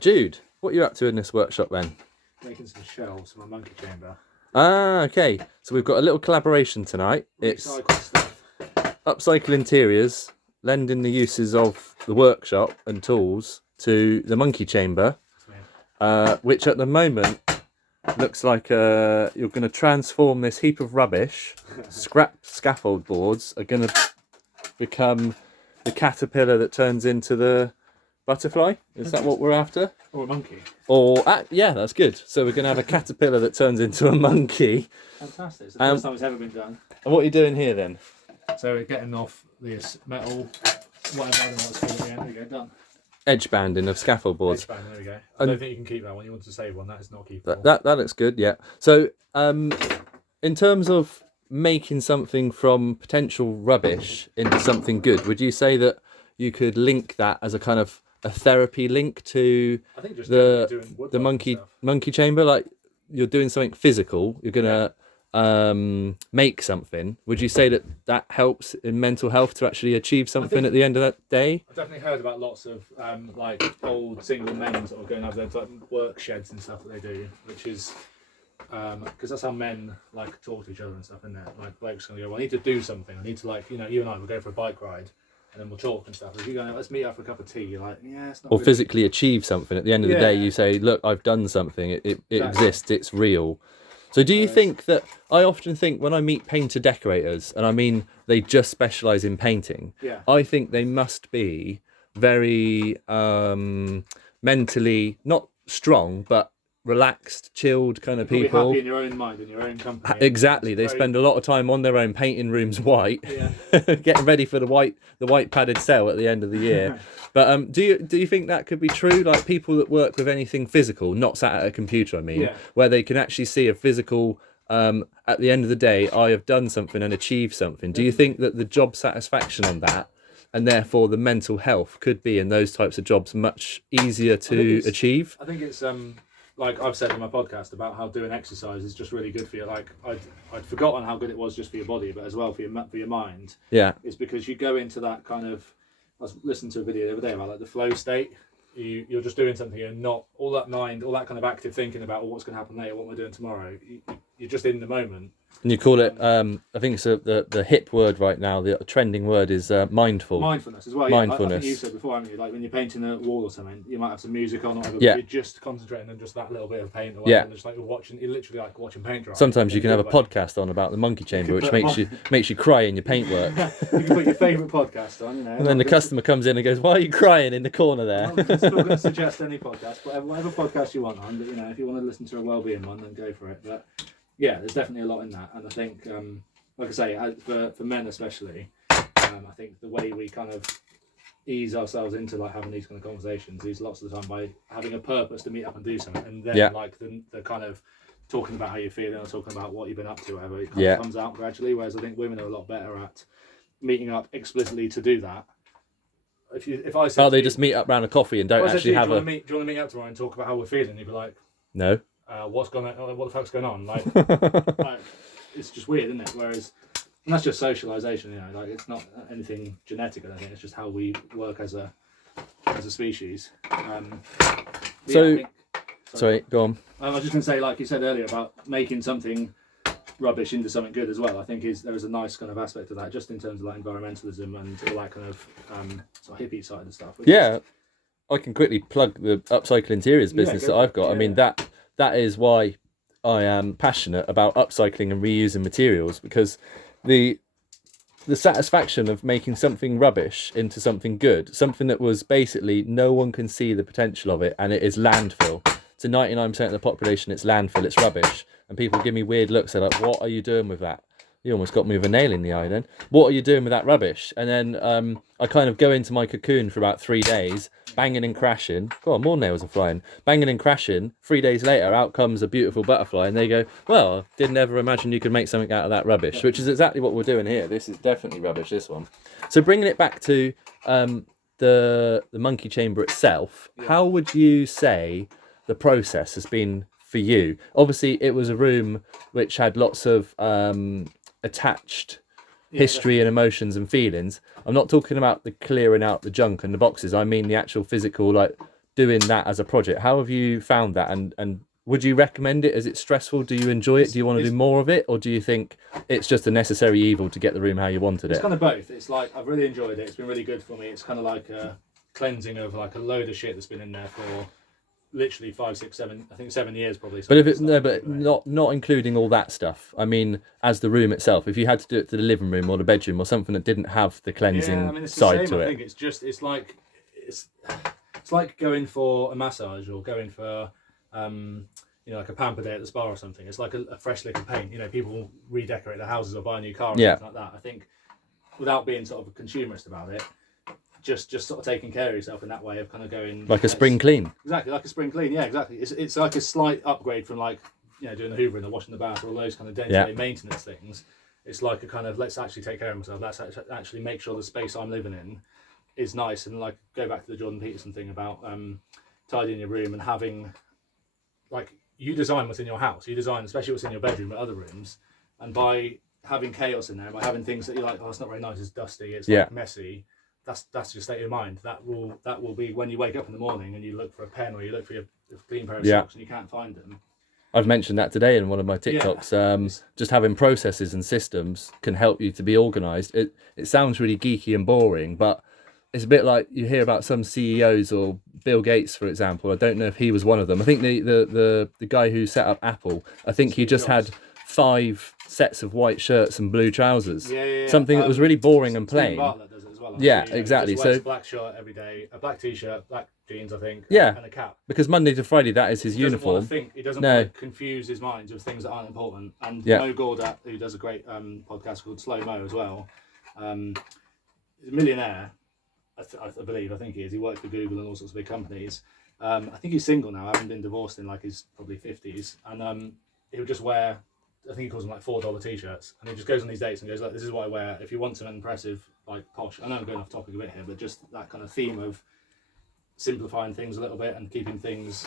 Jude, what are you up to in this workshop then? Making some shelves for my monkey chamber. Okay. So we've got a little collaboration tonight. It's stuff. Upcycle Interiors, lending the uses of the workshop and tools to the monkey chamber, which at the moment looks like you're going to transform this heap of rubbish. Scrap scaffold boards are going to become the caterpillar that turns into the butterfly. Is that what we're after? Or a monkey. Or yeah, that's good. So we're going to have a caterpillar that turns into a monkey. Fantastic. It's the first time it's ever been done. And what are you doing here then? So we're getting off this metal, whatever, I don't know what it's called again. There we go, done. Edge banding of scaffold boards. Edge band, there we go. I don't think you can keep that one. You want to save one. That is not keepable. That looks good, yeah. So in terms of making something from potential rubbish into something good, would you say that you could link that as a kind of a therapy link to the monkey chamber? Like you're doing something physical, you're gonna make something. Would you say that helps in mental health to actually achieve something at the end of that day? I've definitely heard about lots of like old single men sort of going over their like work sheds and stuff that they do, which is because that's how men like talk to each other and stuff, isn't it? Like blokes gonna go, well, I need to do something. I need to, like, you know, you and I will go for a bike ride and then we'll talk and stuff. If you go, let's meet up for a cup of tea, you're like, yeah, it's not. Or really... physically achieve something at the end of the day. You say, look, I've done something. It exists. It's real. So do you think that, I often think when I meet painter decorators, and I mean they just specialise in painting, I think they must be very mentally, not strong, but relaxed, chilled kind of people. Happy in your own mind, in your own company. Exactly. They spend a lot of time on their own painting rooms white, getting ready for the white padded cell at the end of the year. But do you think that could be true? Like people that work with anything physical, not sat at a computer, I mean, where they can actually see a physical, at the end of the day, I have done something and achieved something. Do you think that the job satisfaction on that, and therefore the mental health, could be in those types of jobs much easier to achieve? I think it's like I've said in my podcast about how doing exercise is just really good for you. Like I'd forgotten how good it was just for your body, but as well for your mind. Yeah. It's because you go into that kind of. I was listening to a video the other day about like the flow state. You're just doing something and not all that mind, all that kind of active thinking about what's going to happen later, what am I doing tomorrow. You're just in the moment. And you call it, I think it's the hip word right now, the trending word is mindful. Mindfulness as well. Mindfulness. I think you said before, haven't you? Like when you're painting a wall or something, you might have some music on or whatever, but you're just concentrating on just that little bit of paint or whatever, and just like you're literally like watching paint dry. Sometimes you can have a podcast on about the monkey chamber, which makes you cry in your paintwork. You can put your favourite podcast on, you know. And then the customer comes in and goes, "Why are you crying in the corner there?" I'm still going to suggest any podcast, whatever podcast you want on, but you know, if you want to listen to a wellbeing one, then go for it. But yeah, there's definitely a lot in that, and I think, like I say, for men especially, I think the way we kind of ease ourselves into like having these kind of conversations is lots of the time by having a purpose to meet up and do something, and then like the kind of talking about how you're feeling or talking about what you've been up to, whatever, it kind of comes out gradually. Whereas I think women are a lot better at meeting up explicitly to do that. If I said, they just meet up around a coffee and don't actually have a. Do you want to meet up tomorrow and talk about how we're feeling? You'd be like, no. What's going on? What the fuck's going on? Like, it's just weird, isn't it? Whereas, and that's just socialization, you know. Like, it's not anything genetic. I don't think it's just how we work as a species. Sorry, go on. I was just going to say, like you said earlier, about making something rubbish into something good as well. I think there is a nice kind of aspect of that, just in terms of like environmentalism and all that kind of sort of hippie side of stuff. I can quickly plug the Upcycle Interiors business that I've got. I mean, that is why I am passionate about upcycling and reusing materials, because the satisfaction of making something rubbish into something good, something that was basically no one can see the potential of it, and it is landfill. To 99% of the population, it's landfill, it's rubbish. And people give me weird looks. They're like, what are you doing with that? You almost got me with a nail in the eye then. What are you doing with that rubbish? And then I kind of go into my cocoon for about 3 days, banging and crashing. God, more nails are flying. Banging and crashing. 3 days later, out comes a beautiful butterfly. And they go, well, I didn't ever imagine you could make something out of that rubbish, which is exactly what we're doing here. This is definitely rubbish, this one. So bringing it back to the monkey chamber itself, how would you say the process has been for you? Obviously, it was a room which had lots of attached history and emotions and feelings. I'm not talking about the clearing out the junk and the boxes. I mean the actual physical, like, doing that as a project. How have you found that, and would you recommend it? Is it stressful? Do you enjoy it? Do you want to do more of it, or do you think it's just a necessary evil to get the room how you wanted it? It's kind of both. It's like I've really enjoyed it. It's been really good for me. It's kind of like a cleansing of like a load of shit that's been in there for literally 5, 6, 7, I think 7 years probably. But if it's not including all that stuff. I mean, as the room itself, if you had to do it to the living room or the bedroom or something that didn't have the cleansing it's side the same, to I it. think it's like going for a massage or going for like a pamper day at the spa or something. It's like a fresh lick of paint. People redecorate their houses or buy a new car or something like that. I think without being sort of a consumerist about it, just sort of taking care of yourself in that way of kind of going like a spring clean. Exactly, like a spring clean. Yeah, exactly. It's like a slight upgrade from like doing the hoovering or washing the bath or all those kind of day-to-day maintenance things. It's like a kind of let's actually take care of myself. Let's actually make sure the space I'm living in is nice, and like go back to the Jordan Peterson thing about tidying your room and having like you design what's in your house. You design especially what's in your bedroom, but other rooms, and by having chaos in there, by having things that you're like, oh, it's not very nice, it's dusty, it's like messy. That's your state of mind. That will be when you wake up in the morning and you look for a pen or you look for your clean pair of socks and you can't find them. I've mentioned that today in one of my TikToks. Just having processes and systems can help you to be organised. It sounds really geeky and boring, but it's a bit like you hear about some CEOs or Bill Gates, for example. I don't know if he was one of them. I think the guy who set up Apple, I think he just had 5 sets of white shirts and blue trousers. Something that was really boring and plain. Bartlett does it as well. Exactly. He just wears a black shirt every day, a black t-shirt, black jeans, I think, and a cap. Because Monday to Friday, that is his uniform. He doesn't want to confuse his mind with things that aren't important. And Mo Gordat, who does a great podcast called Slow Mo as well, is a millionaire. I think he is. He works for Google and all sorts of big companies. I think he's single now. Having been divorced in like his probably 50s, and he would just wear, I think he calls them like $4 t-shirts, and he just goes on these dates and goes like, "This is what I wear. If you want some impressive, like posh." I know I'm going off topic a bit here, but just that kind of theme of simplifying things a little bit and keeping things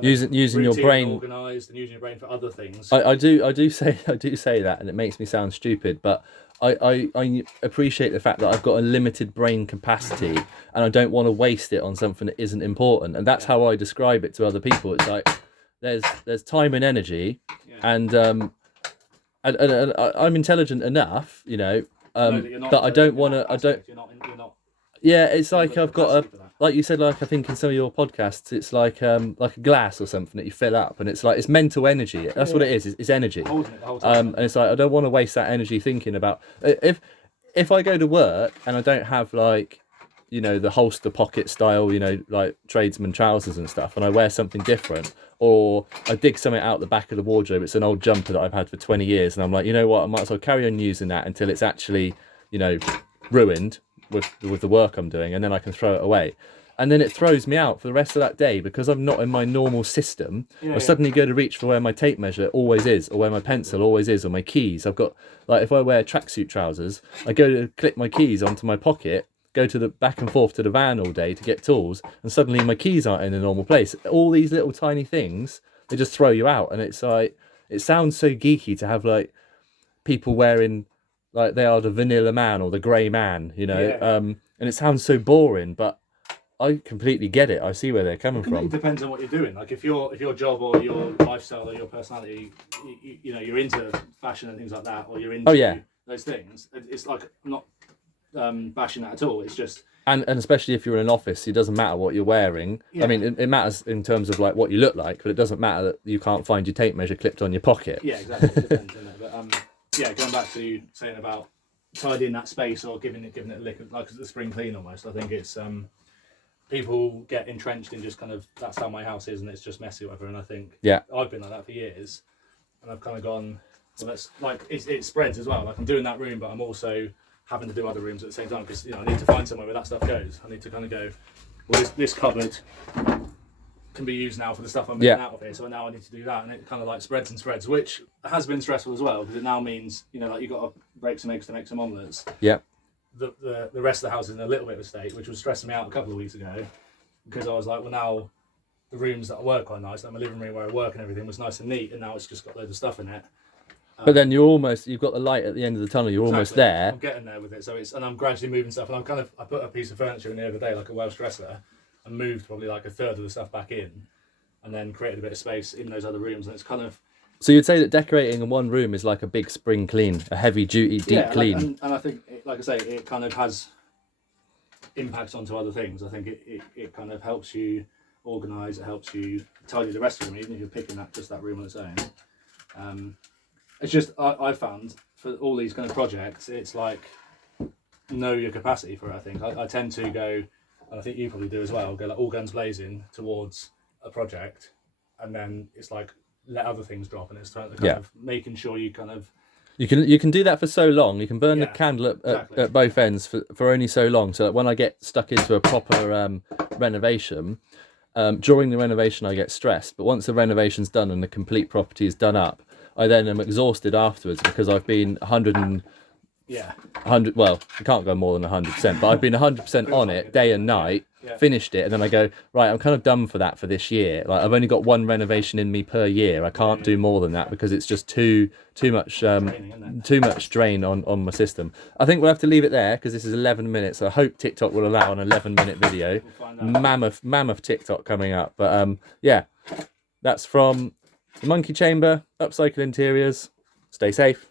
using your brain organised and using your brain for other things. I do say that, and it makes me sound stupid, but I appreciate the fact that I've got a limited brain capacity and I don't want to waste it on something that isn't important, and that's how I describe it to other people. It's like there's time and energy, and I'm intelligent enough, but I don't want to. You're not. Yeah, it's like I've got like you said, like I think in some of your podcasts, it's like a glass or something that you fill up, and it's like it's mental energy. That's what it is. It's energy. Holding it the whole time. And it's like I don't want to waste that energy thinking about if I go to work and I don't have like the holster pocket style, like tradesman trousers and stuff, and I wear something different, or I dig something out the back of the wardrobe. It's an old jumper that I've had for 20 years, and I'm like, you know what, I might as well carry on using that until it's actually ruined with the work I'm doing, and then I can throw it away. And then it throws me out for the rest of that day because I'm not in my normal system. I suddenly go to reach for where my tape measure always is, or where my pencil always is, or my keys. I've got, like, if I wear tracksuit trousers, I go to clip my keys onto my pocket, go to the back and forth to the van all day to get tools, and suddenly my keys aren't in a normal place. All these little tiny things, they just throw you out. And it's like, it sounds so geeky to have like people wearing like they are the vanilla man or the grey man, and it sounds so boring, but I completely get it. I see where they're coming from. It depends on what you're doing. Like if your job or your lifestyle or your personality, you're into fashion and things like that, or you're into those things. It's like I'm not bashing that at all. It's just and especially if you're in an office, it doesn't matter what you're wearing. I mean, it matters in terms of like what you look like, but it doesn't matter that you can't find your tape measure clipped on your pocket. Yeah, exactly. It depends, doesn't it? But going back to saying about tidying that space or giving it a lick of, like the spring clean almost. I think it's people get entrenched in just kind of that's how my house is and it's just messy or whatever. And I think I've been like that for years, and I've kind of gone. Well, that's like it spreads as well. Like I'm doing that room, but I'm also having to do other rooms at the same time because I need to find somewhere where that stuff goes. I need to kind of go. Well, this cupboard can be used now for the stuff I'm moving out of here, so now I need to do that, and it kind of like spreads and spreads, which has been stressful as well because it now means like you've got to break some eggs to make some omelettes. The rest of the house is in a little bit of a state, which was stressing me out a couple of weeks ago because I was like, well, now the rooms that I work are nice, like my living room where I work and everything was nice and neat, and now it's just got loads of stuff in it. But then you've got the light at the end of the tunnel. You're almost there. I'm getting there with it, and I'm gradually moving stuff. And I put a piece of furniture in the other day, like a Welsh dresser, and moved probably like a third of the stuff back in, and then created a bit of space in those other rooms. And it's kind of, So you'd say that decorating in one room is like a big spring clean, a heavy duty deep clean. And I think, like I say, it kind of has impacts onto other things. I think it kind of helps you organise, it helps you tidy the rest of the room, even if you're picking just that room on its own. It's just, I found for all these kind of projects, it's like know your capacity for it. I think I tend to go, and I think you probably do as well, go like all guns blazing towards a project, and then it's like let other things drop, and it's kind of making sure you kind of you can do that for so long. You can burn the candle at both ends for only so long. So that when I get stuck into a proper renovation, during the renovation I get stressed, but once the renovation's done and the complete property is done up, I then am exhausted afterwards because I've been 100 well, you can't go more than 100%, but I've been 100% on it day and night, finished it, and then I go, right, I'm kind of done for that for this year. Like, I've only got one renovation in me per year. I can't do more than that because it's just too much drain on my system. I think we'll have to leave it there because this is 11 minutes. I hope TikTok will allow an 11-minute video. Mammoth TikTok coming up. But yeah, that's from the Monkey Chamber, Upcycle Interiors. Stay safe.